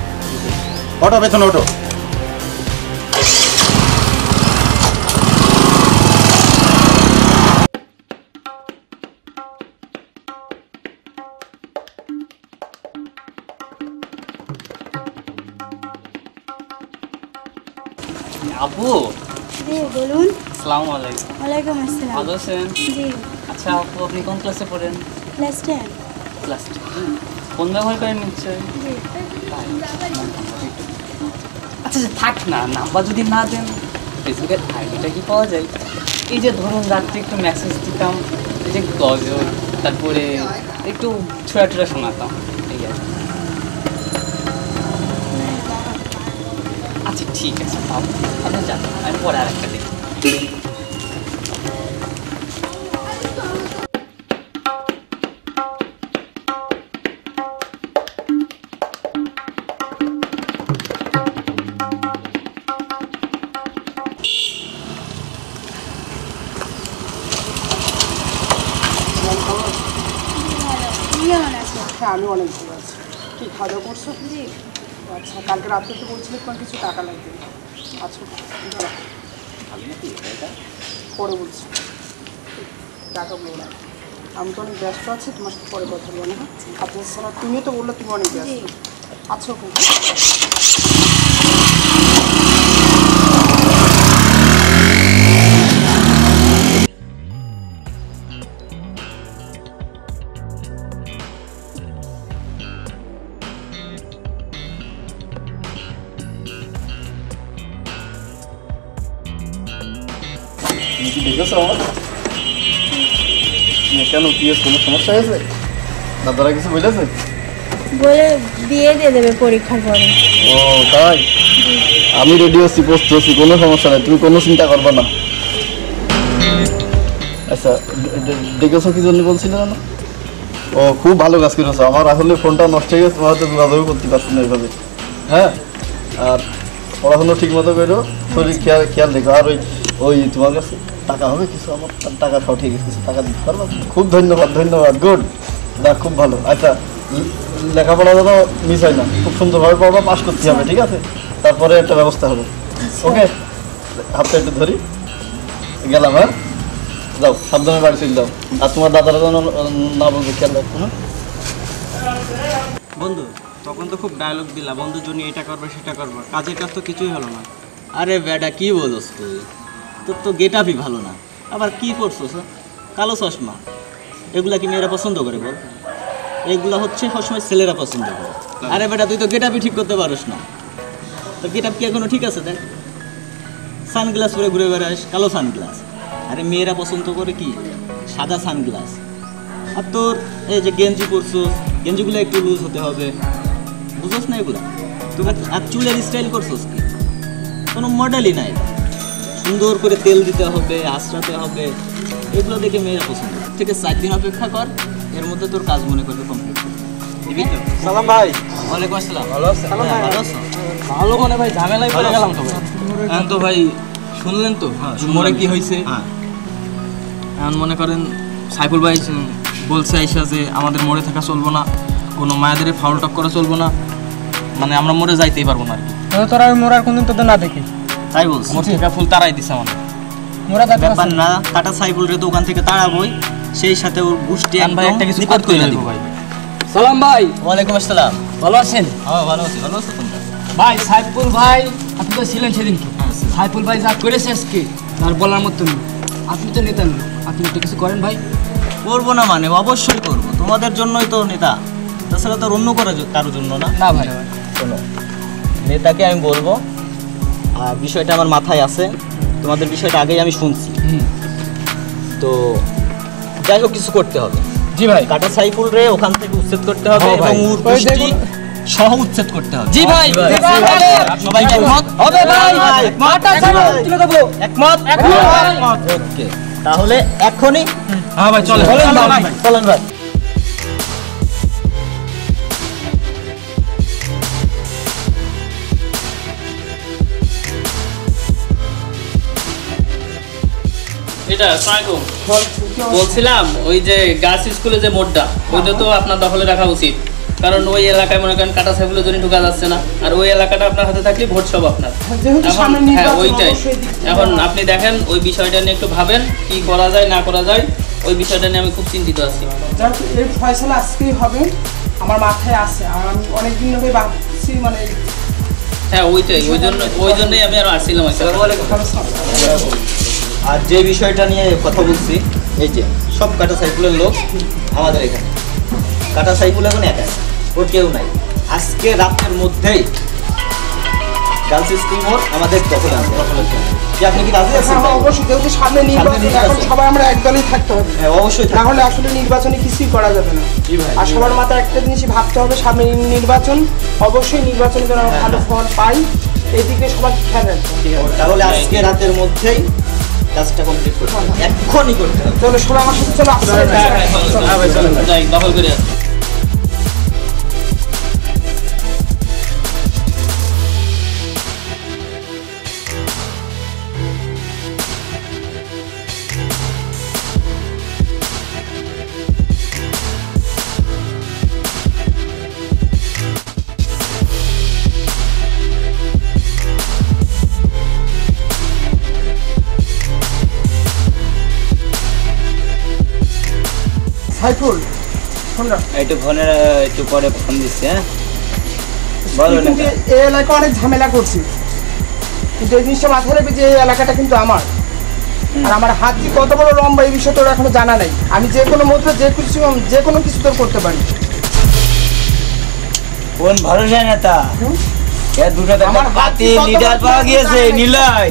ওঠো, বেতন ওঠো। আপু, জি বলুন। আসসালামু আলাইকুম। ওয়ালাইকুম আসসালাম। ভালো আছেন? জি আচ্ছা আপু, আপনি কোন ক্লাসে পড়েন? ক্লাস 10। ক্লাস 10। ফোন ব্যবহার করেন নিশ্চয়ই? জি। আচ্ছা আচ্ছা, থাক না, নাম্বার যদি না দেন ফেসবুকের আইডিটা কি পাওয়া যায়? এই যে ধরুন রাত্রে একটু মেসেজ দিতাম, এই যে গজল, তারপরে একটু ছোড়া টোড়া শোনাতাম, ঠিক আছে? আচ্ছা ঠিক আছে, তাও আপনি যান, আমি পরে আর একটা দেখি। কেমন আছো? হ্যাঁ আমি অনেক ভালো আছি। কি খাওয়া দাওয়া করছো? জি। আচ্ছা, কালকে রাত্রে তো বলছিলে তোমার কিছু টাকা লাগবে। আচ্ছা দাঁড়াও, পরে বলছি, টাকা বলো না, আমি তো অনেক ব্যস্ত আছি, তোমার সাথে পরে কথা বলবো না। আচ্ছা সালা, তুমিও তো বললে তুমি অনেক ব্যস্ত। আচ্ছা ওকে। দেখেছো আমার কেন, কি কোনো সমস্যা হয়েছে? দাদারা কিছু বলেছে? বলে বিয়ে দিয়ে দেবে পরীক্ষার পরে। ও তাই? আমি রেডি আছি, প্রস্তুত আছি, কোনো সমস্যা নেই, তুমি কোনো চিন্তা করবে না। আচ্ছা, ডেকেছো কি জন্য বলছিলে না? ও খুব ভালো কাজ করেছো, আমার আসলে ফোনটা নষ্ট হয়ে গেছে, তোমার হাতে যোগাযোগ করতে পারছি না এইভাবে। হ্যাঁ, আর পড়াশোনা ঠিক মতো করো, শরীর খেয়াল রেখো, আর ওই তোমার কাছে টাকা হবে কিছু, আমার টাকা খাও, ঠিক আছে, কিছু টাকা দিতে পারবো? খুব ধন্যবাদ, গুড, দেখ খুব ভালো। আচ্ছা, লেখাপড়া যেন মিস হয় না, খুব সুন্দরভাবে পড়বা, পাস করতে হবে, ঠিক আছে? তারপরে একটা ব্যবস্থা হবে। ওকে, হাতটা একটু ধরি, গেলাম। হ্যাঁ যাও সাবধানে বাড়ি চলে যাও। আর তোমার দাদারা যেন না বলবে, খেয়াল রাখো। হ্যাঁ বন্ধু তখন তো খুব ডায়লগ দিলা, বন্ধুর জন্য এটা করবে সেটা করবে, কাজের কাজ তো কিছুই হলো না। আরে বেটা কি বলছ তুই, তোর তো গেট আপই ভালো না, আবার কি করছোস? কালো চশমা এগুলা কি মেয়েরা পছন্দ করে বল? এগুলা হচ্ছে সবসময় ছেলেরা পছন্দ করে। আরে বেটা তুই তো গেট আপই ঠিক করতে পারিস না, তোর গেট আপ কি এখনো ঠিক আছে? দেখ সানগ্লাস পরে ঘুরে বেড়াস, কালো সানগ্লাস। আরে মেয়েরা পছন্দ করে কি সাদা সানগ্লাস। আর তোর এই যে গেঞ্জি পরছোস, গেঞ্জিগুলো একটু লুজ হতে হবে, বুঝোস না এগুলা? তুমি আর চুলের স্টাইল করছোস কি? কোনো মডেলই নাই। সুন্দর করে তেল দিতে হবে, আশ্রাতে হবে, এগুলো দেখে মেয়েরা পছন্দ। ঠিক আছে 4 দিন অপেক্ষা কর, এর মধ্যে তোর কাজ মনে করবে কমপ্লিট দিবি তো? সালাম ভাই। ওয়ালাইকুম আসসালাম। ভালো আছেন? ভালো আছো? ভালো মানে ভাই ঝামেলায় পড়ে গেলাম তো ভাই। এখন তো ভাই শুনলেন তো মোরে কি হয়েছে? এখন মনে করেন সাইফুল ভাই বলছে আইসা যে আমাদের মোড়ে থাকা চলবো না, কোনো মায়াদের ফাউল টক করা চলবো না, মানে আমরা মোড়ে যাইতেই পারবো না আর কি। তোরা আমি মোড়ার কোনদিন তোদের না দেখি, তাই বলছি। মোর থেকে ফুল তারাই দিছে আমাদের। মোড়া ব্যাপার না, টাটা সাইফুল রে দোকান থেকে তাড়াবই, সেই সাথে ওর গোষ্ঠী ভাই একটা কিছু করতে হইব ভাই। সালাম ভাই। ওয়ালাইকুম আসসালাম। ভালো আছেন? হ্যাঁ ভালো আছি। ভালো আছো তোমরা? ভাই সাইফুল ভাই আপনি তো ছিলেন সেদিন, সাইফুল ভাই যা করেছে আজকে তার বলার মতো নেই। আপনি তো নেতা না, আপনি একটা কিছু করেন ভাই। করবো না মানে অবশ্যই করবো, তোমাদের জন্যই তো নেতা, তাছাড়া তো অন্য কারোর জন্য না। না ভাই শোনো, নেতাকে আমি বলবো, আর বিষয়টা আমার মাথায় আছে, তোমাদের বিষয়টা আগেই আমি শুনছি, তো যাই হোক কিছু করতে হবে। জি ভাই। কাটা সাইফুল রে ওখান থেকে উচ্ছেদ করতে হবে এবং ওর গোষ্ঠী সহ উচ্ছেদ করতে হবে। জি ভাই। সবাই একমত হবে ভাই? মাটা তুলে দেবো। একমত? একমত। ওকে, তাহলে এখনই হ্যাঁ ভাই চলেন। চলেন ভাই। এটা আসসালামু আলাইকুম। বলছিলাম ওই যে গার্লস স্কুলে যে মোড়টা, ওইটা তো আপনার দখলে রাখা উচিত, কারণ ওই এলাকায় মনে করেন কাটা সাইফুলের জন্য ঢোকা যাচ্ছে না, আর ওই এলাকাটা আপনার হাতে থাকলে ভোট সব আপনার। হ্যাঁ ওইটাই। এখন আপনি দেখেন ওই বিষয়টা নিয়ে একটু ভাবেন কি করা যায় না করা যায়, ওই বিষয়টা নিয়ে আমি খুব চিন্তিত আছি। যাক এর ফয়সালা আজকেই হবে, আমার মাথায় আছে, আর আমি অনেকদিন ধরে ভাবছি মানে। হ্যাঁ ওইটাই, ওই জন্যই আমি আর আসছিলাম। আর যে বিষয়টা নিয়ে কথা বলছি, এই যে সব কাটা সাইফুলের লোক আমাদের এখানে, কাটা সাইফুল এখন একা, ওর কেউ নাই। আজকে রাতের মধ্যেই গার্লস স্কুল মোড় আমাদের দখলে আছে। কি আপনি কি রাজি আছেন? হ্যাঁ অবশ্যই, যেহেতু সামনে নির্বাচন, এখন সবাই আমরা একদলই থাকতে হবে। হ্যাঁ অবশ্যই, তাহলে আসলে নির্বাচনে কিছুই করা যাবে না। আর সবার মাথায় একটা জিনিসই ভাবতে হবে, সামনে নির্বাচন, অবশ্যই নির্বাচনে যেন ভালো ফল পাই, এদিকে সবাই খেয়াল রাখতে হবে। তাহলে আজকে রাতের মধ্যেই কাজটা কমপ্লিট করতে হবে, এক্ষুনি করতে হবে। চলো সবাই আমার সাথে চলো। যাই দখল করে আসি। সাইফুল শোন না, একটু ফোনের একটু পরে ফোন দিচ্ছি। হ্যাঁ বলো। কিন্তু এই এলাকা অনেক ঝামেলা করছি, কিন্তু এই জিনিসটা মাথায় রাখবে যে এই এলাকাটা কিন্তু আমার, আর আমার হাত যে কত বড় লম্বা এই বিষয় তোর এখনো জানা নাই। আমি যে কোনো মুহূর্তে যে কোনো কিছু তোর করতে পারি। কোন ভরসা নেতা? এ দুটো পাতি লিডার পাওয়া গিয়েছে, নিলয়।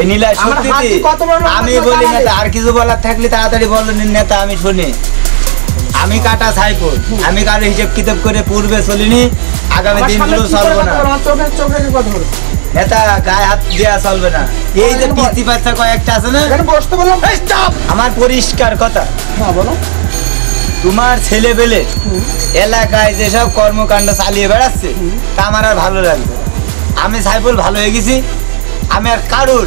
এই নিলয় সত্যি আমি বলি নেতা, আর কিছু বলার থাকলে তাড়াতাড়ি বলো নেতা, আমি শুনি। আমি কাটা সাইফুল, আমি কারো হিসেব কিতাব করে পূর্বে চলিনি, আগামী দিনগুলো চলবো না নেতা, গায়ে হাত দেওয়া চলবে না। এই যে পিস্তি বাচ্চা কয়েকটা আছে না, আমার পরিষ্কার কথা, তোমার ছেলে পেলে এলাকায় যেসব কর্মকাণ্ড চালিয়ে বেড়াচ্ছে তা আমার আর ভালো লাগবে। আমি সাইফুল ভালো হয়ে গেছি, আমি আর কারোর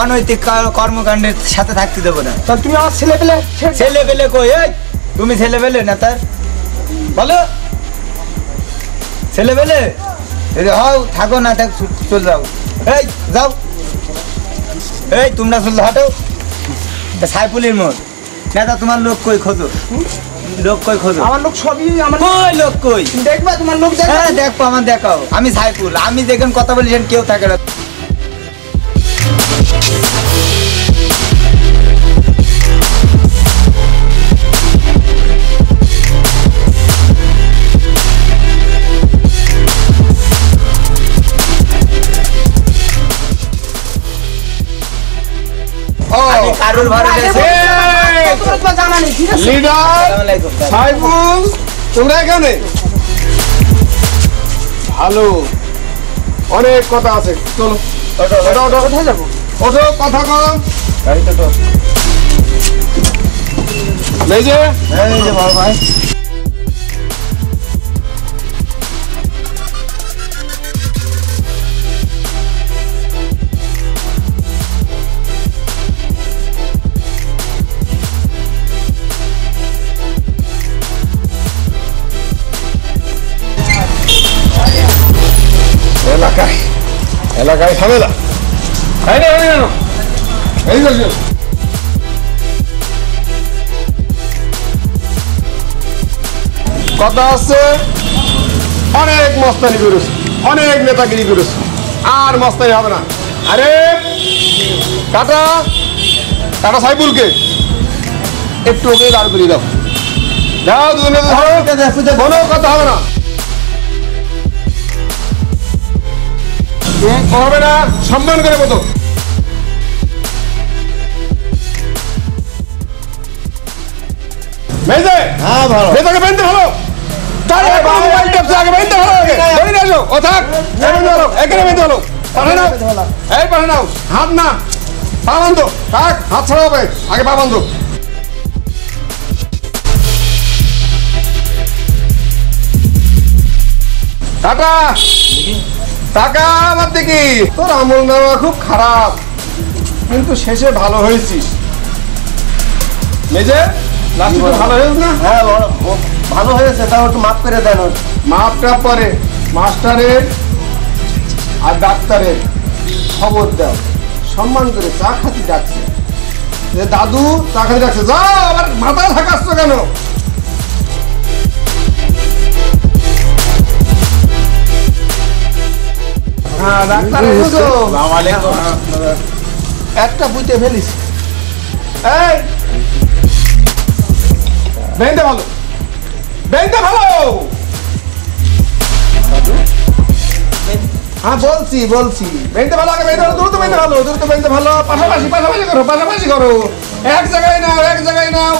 অনৈতিক কর্মকাণ্ডের সাথে থাকতে দেবো না। তুমি আমার ছেলে পেলে কই? তুমি ছেলে পেলে না তার বলো, ছেলে পেলে হও, থাকো না থাক চলে যাও। এই যাও, এই তোমরা চলে হাঁটো। সাইফুলের মোড় নেতা তোমার লোক কই খোঁজো লোক কই খোঁজো আমার লোক সবই আমার কই লোক কই দেখবা তোমার লোক দেখবা হ্যাঁ দেখো আমার দেখাও আমি সাইফুল আমি যেখানে কথা বলি সেখানে কেউ থাকে না আমি কারুর ভরসা তোমার জানা নেই ঠিক আছে লিডার সাইফুল তোমরা এখানে ভালো অনেক কথা আছে চলো ওঠো ওঠো কোথায় যাবো ওঠো কথা কম গাড়িতে তো এই যে বড় ভাই এলাকায় ঝামেলা এই যে কথা আছে অনেক মস্তানি করেছে অনেক নেতাগিরি করেছে আর মস্তানি হবে না আরে কাটা কাটা সাইফুলকে একটু ওকে দাঁড় করিয়ে দাও যাও দুজনে কোনো কথা হবে না হবে না সম্মান করে মতো মেজে হ্যাঁ ভালো মেজাকে বেঁধে ভালো তারে মোবাইল টেপছে আগে বেঁধে ভালো আগে ধরে নিয়ে আসো ও থাক বেঁধে ভালো এখানে বেঁধে ভালো পাঠে নাও এই পাঠে নাও হাত না পা বন্ধ থাক হাত ছাড়া হবে আগে পা বন্ধ টাটা টাকা আমার দেখি তোর আমল নামা খুব খারাপ কিন্তু শেষে ভালো হয়েছিস মেজে লাস্ট ভালো হয়েছে না হ্যাঁ ভালো হয়েছে তাও একটু মাফ করে দেন মাপটা পরে মাস্টারের আর ডাক্তারের খবর দাও সম্মান করে চা খাতি ডাকছে দাদু চা খাতি ডাকছে যাও আবার মাথায় থাকাচ্ছ কেন হ্যাঁ ডাক্তার একটা বুঝতে ফেলিস এই বেঁধে ভালো বেঁধে ভালো হ্যাঁ বলছি বেঁধে ভালো আগে বেঁধে ভালো দ্রুত বেঁধে ভালো পাশাপাশি করো এক জায়গায় নাও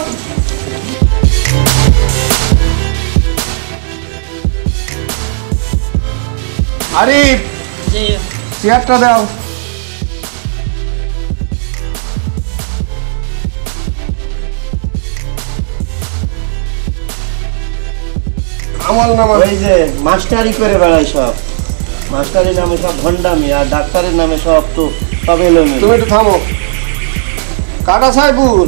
আরিফ চেয়ারটা দাও আমল নামা ওই যে মাস্টারি করে বেড়াই সব মাস্টারের নামে সব ভণ্ডামি আর ডাক্তারের নামে সব তো সব এলোমেলো তুমি একটু থামো কাটা সাইফুল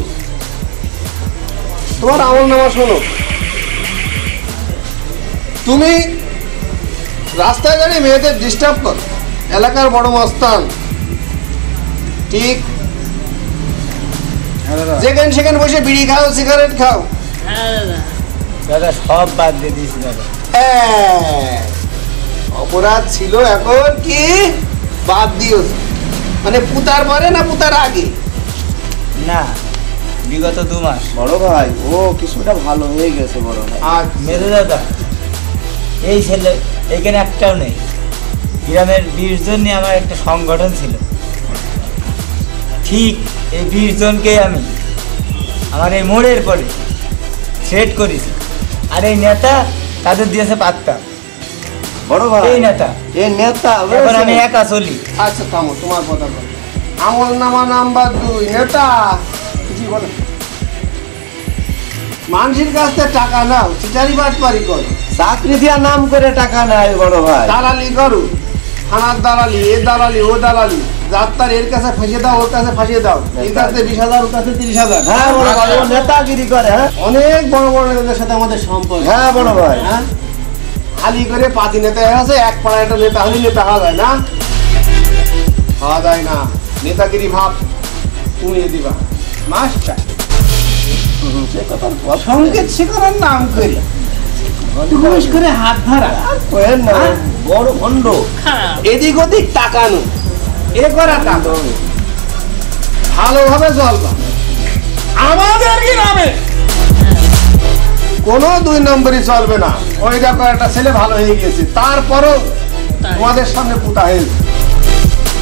তোমার আমল নামা শোনো তুমি রাস্তায় দাঁড়িয়ে মেয়েদের ডিস্টার্ব করো এলাকার বড় মস্তান ঠিক যেখানে সেখানে বসে বিড়ি খাও সিগারেট খাও দাদা সব বাদ দিয়ে দিয়েছি দাদা অপরাধ ছিল এখন কি বাদ দিও মানে পুতার পরে না পুতার আগে না বিগত 2 মাস বড় ভাই ও কিছুটা ভালো হয়ে গেছে বড় ভাই আর মেজো দাদা এই ছেলে এখানে একটাও নেই গ্রামের 20 জন নিয়ে আমার একটা সংগঠন ছিল ঠিক এই 20 জনকে আমি আমার এই মোড়ের পরে সেট করেছি আর এই নেতা তাদের দিয়েছে পাত্তা বড় ভাই এই নেতা এখন আমি একা চলি আচ্ছা থামো তোমার কথা বলো আমল নামা নাম্বার 2 নেতা কি বলে মানুষের কাছ থেকে টাকা নাও চিটারি বাটপারি করো চাকরি দিয়া নাম করে টাকা নাই বড় ভাই দালালি করো থানার দালালি এ দালালি ও দালালি যাত্রার এর কাছে ফাঁসিয়ে দাও ওর কাছে ফাঁসিয়ে দাও এর কাছে 20,000 ওর কাছে 30,000 হ্যাঁ বড় ভাই ও নেতাগিরি করে হ্যাঁ অনেক বড় বড় নেতাদের সাথে আমাদের সম্পর্ক হ্যাঁ বড় ভাই হ্যাঁ খালি করে পাতি নেতা আছে এক পাড়ায় একটা নেতা হলে নেতা হওয়া যায় না হওয়া যায় না নেতাগিরি ভাব তুমি দিবা মাস্টার সঙ্গীত শেখানোর নাম করি ঘুষ করে হাত ধরা বড় খন্ড এদিক ওদিক তাকানো এ করা টাকা ভালোভাবে চলবা আমাদের গ্রামে কোনো 2 নম্বরই চলবে না। ওই দেখো একটা ছেলে ভালো হয়ে গেছে, তারপরও তোমাদের সামনে পুতা হয়েছে,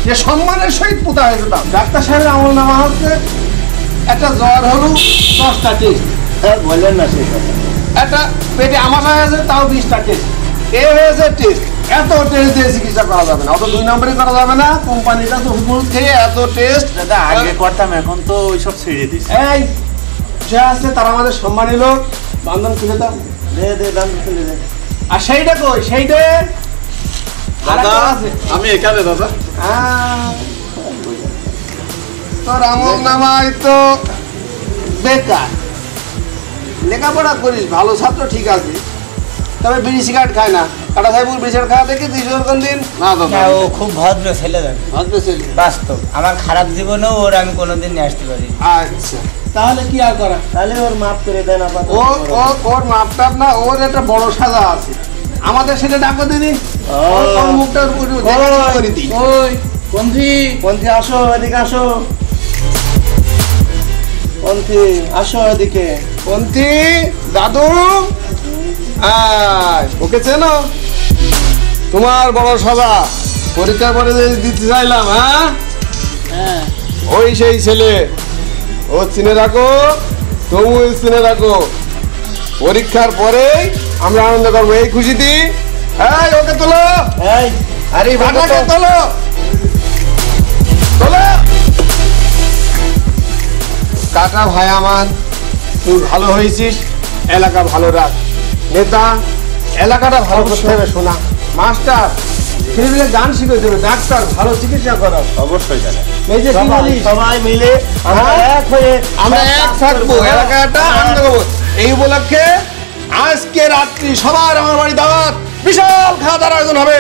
যে সম্মানের সহিত পুতা হয়েছে। ডাক্তার সাহেবের আমল নামা হচ্ছে একটা জ্বর হলো 10টা টেস্ট, বললেন না সেই কথা। একটা পেটে আমাশা হয়েছে তাও 20টা টেস্ট, এ হয়েছে টেস্ট। এত টেস্ট দিয়ে চিকিৎসা করা যাবে না, অত 2 নম্বরই করা যাবে না। কোম্পানিটা তো হুকুম খেয়ে এত টেস্ট দাদা আগে করতাম, এখন তো ওইসব ছেড়ে দিচ্ছি। এই যে আছে তারা আমাদের সম্মানী লোক, বান্ধন খুলে দাও। দে বান্ধন খুলে দে। আর সেইটা কই? সেইটা দাদা আমি এখানে দাদা। তোর আমল নামায় তো বেকার, লেখাপড়া করিস, ভালো ছাত্র ঠিক আছে, তবে বিড়ি সিগারেট খায় না। কাটা সাহেবুর বিড়ি সিগারেট খাওয়া দেখি কোন দিন না দাদা। ও খুব ভদ্র ছেলে, ভদ্র ছেলে বাস্তব। আমার খারাপ জীবনেও ওর আমি কোনোদিন নিয়ে আসতে পারি। আচ্ছা তাহলে কি আর করা? তাহলে ওর মাফ করে দেন আপাতত। ওর মাপটাপ না, ওর একটা বড় সাজা আছে, আমাদের সেটা ডাকো দিদি। ওর মুখটা করে দিই। ওই পন্থী পন্থী আসো, এদিকে আসো। পন্থী আসো এদিকে। পন্থী দাদু, ওকে চেনো? তোমার বড় সাজা পরীক্ষার পরে দিতে চাইলাম। হ্যাঁ ওই সেই ছেলে, ও চিনে রাখো, তুমি চিনে রাখো। পরীক্ষার পরেই আমরা আনন্দ করবো এই খুশিতে। এই ওকে তোলো, এই আরে বাটাকে তোলো, তোলো। কাকা ভাই আমার, তুই ভালো হয়েছিস, এলাকা ভালো রাখ। নেতা, এলাকাটা ভালো করতে হবে। শোনা মাস্টার, ছেলেমেয়ে গান শিখে দেবে। ডাক্তার, ভালো চিকিৎসা করা। অবশ্যই দাদা। এই যে সবাই মিলে আমরা এক হয়ে আমরা এক থাকবো, এলাকাটা আনন্দ করবো। এই উপলক্ষে আজকে রাত্রি সবার আমার বাড়ি দাওয়াত, বিশাল খাওয়া দাওয়ার আয়োজন হবে।